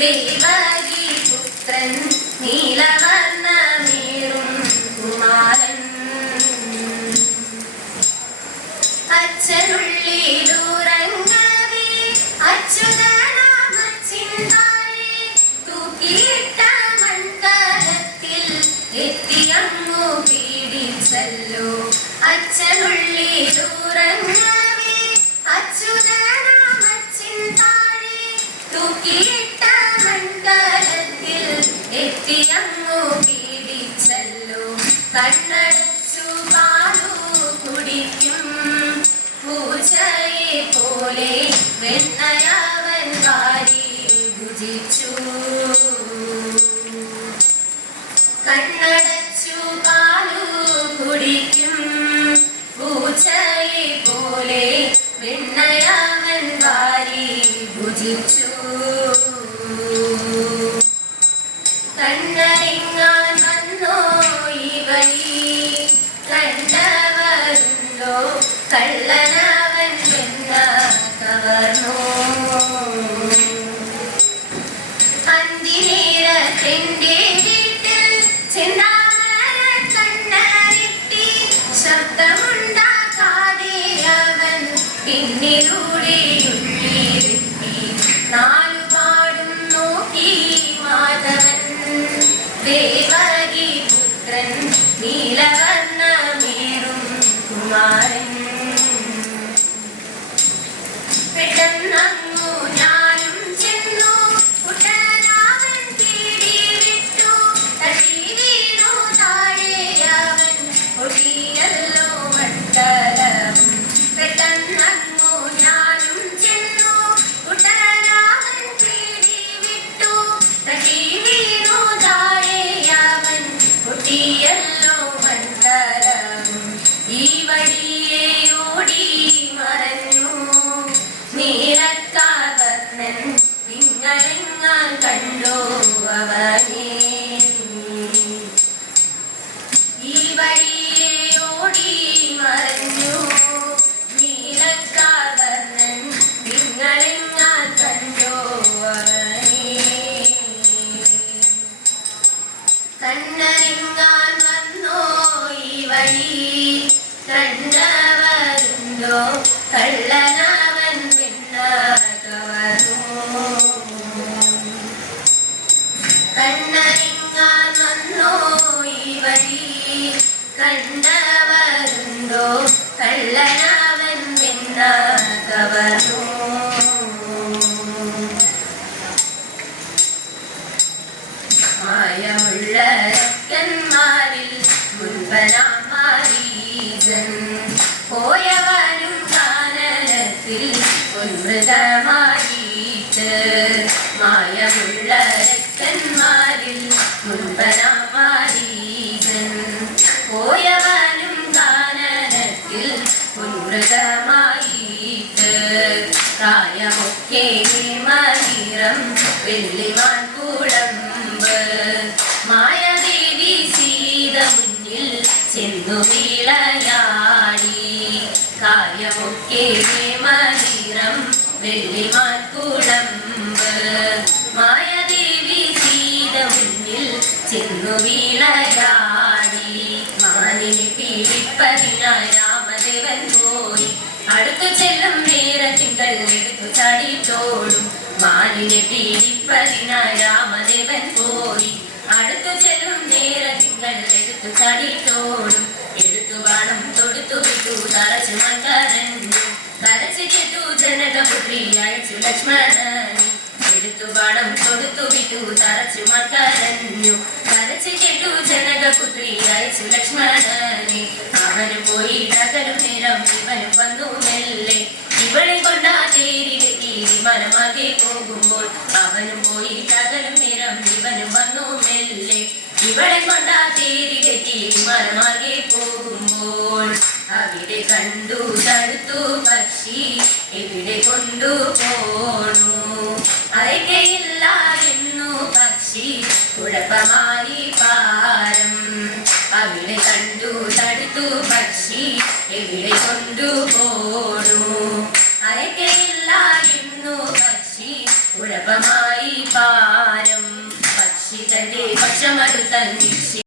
ദേവകി പുത്രൻ നീലവർണ്ണമേറും കുമാരൻ അച്ഛനുള്ളിലുറങ്ങവേ അച്യുതനാമച്ചിന്താഴെ തൂക്കിയിട്ട മൺകലത്തിൽ എത്തിയങ്ങു പീഡിച്ചല്ലോ. അച്ഛനുള്ളിലുറങ്ങവേ അച്യുതനാമച്ചിന്താഴെ തൂക്കിയിട്ട മൺകലത്തിൽ എത്തിയങ്ങു പീഡിച്ചല്ലോ. കണ്ണടച്ചു പാലു കുടിക്കും പൂച്ചയെ പോലെ വെണ്ണയവൻ വാരി ഭുജിച്ചു. കണ്ണടച്ചു പാലു കുടിക്കും പൂച്ചയെ പോലെ വെണ്ണയവൻ വാരി ഭുജിച്ചു. കണ്ണറിങ്ങാൻ വന്നോ ഈ വഴി കണ്ടവരുണ്ടോ കള്ളനവൻ വെണ്ണ കവർന്നോ. അന്തിനേരത്തെന്റെ വീട്ടിൽ ചെന്താമര കണ്ണറിട്ടി ശബ്ദമുണ്ടാക്കാതെ അവൻ പിന്നിലൂടെ ഉള്ളിലെത്തി. നാലുപാടും നോക്കി മാധവൻ ദേവകി പുത്രൻ നീലവർണ്ണമേറും കുമാരൻ. പെട്ടെന്നങ്ങു ഞാനും ചെന്നു കുട്ടനാവൻ പീഡിവിട്ടു. തട്ടി വീണു താഴെ അവൻ ഒടിയല്ലോ മണ്ഡലം. പെട്ടെന്നങ്ങു ഞാനും ചെന്നു കുട്ടനാവൻ പീഡിവിട്ടു. തട്ടി വീണു താഴെ അവൻ ഒടിയല്ലോ മണ്ഡലം. ഈ വഴിയെ ഓടി മറഞ്ഞു നീലക്കാവർണ്ണൻ പിങ്ങഴങ്ങാൻ കണ്ടോ അവനെ. ഈ വഴിയെ ഓടി മറഞ്ഞു നീലക്കാവർണ്ണൻ പിങ്ങഴങ്ങാൻ കണ്ടോ അവനെ. കണ്ണറിങ്ങാൻ വന്നോ ഈ വഴി കണ്ടവരുണ്ടോ കള്ളനവൻ വെണ്ണ കവർന്നോ. കണ്ണറിങ്ങാൻ വന്നോ ഈ വഴി കണ്ടവരുണ്ടോ കള്ളനവൻ വെണ്ണ കവർന്നോ. മായമുള്ള രക്കന്മാരിൽ മുൻപനാം മാരീചൻ പോയവനും കാനനത്തിൽ പൊന്മൃഗമായിട്ട്. മായമുള്ള രക്കന്മാരിൽ മുൻപനാം മാരീചൻ പോയവനും കാനനത്തിൽ പൊന്മൃഗമായിട്ട്. പ്രായമൊക്കെ മധുരം വെള്ളിമാൻ കുളമ്പ് മായദേവി സീത മുന്നിൽ ചെന്നു വിളയാടി. കായമൊക്കെ മധുരം വെള്ളിമാൻ കുളമ്പ് മായദേവി സീത മുന്നിൽ ചെന്നു വിളയാടി. മാനിനെ പീഡിപ്പതിനായി രാമദേവൻ പോയി. അടുത്തു ചെല്ലും നേരത്തിങ്കൾ എടുത്തു ചാടിത്തോടും. മാനിനെ പീഡിപ്പതിനായി രാമദേവൻ പോയി. അടുത്തു ചെല്ലും നേരത്തിങ്കൾ എടുത്തു ചാടിത്തോടും. എടുത്തു ബാണം തൊടുത്തു വിട്ടു തറച്ചു മൺകരഞ്ഞു. കരച്ചു കേട്ടു ജനകപുത്രി അയച്ചു ലക്ഷ്മണനെ. എടുത്തു ബാണം തൊടുത്തു വിട്ടു തറച്ചു മൺകരഞ്ഞു. കരച്ചു കേട്ടു ജനകപുത്രി അയച്ചു ലക്ഷ്മണനെ. അവന് പോയി തകരും നേരം ഇവനും വന്നു മെല്ലെ. ഇവളെ കൊണ്ടാ തേരിലെത്തി വിമാനമാകെ ഇവളെ കൊണ്ടാ തേരി കെട്ടി മലമാർഗെ പോകുമ്പോൾ അവിടെ കണ്ടു തടുത്തു പക്ഷി എവിടെ കൊണ്ടുപോണു അയക്കയില്ല എന്നു പക്ഷി കുഴപ്പമായി പാരം അവിടെ കണ്ടു തടുത്തു പക്ഷി എവിടെ കൊണ്ടുപോണു അയക്കയില്ല എന്നു പക്ഷി കുഴപ്പമായി പാരം പക്ഷി തന്റെ പക്ഷമടുത്ത നിശ്ചയ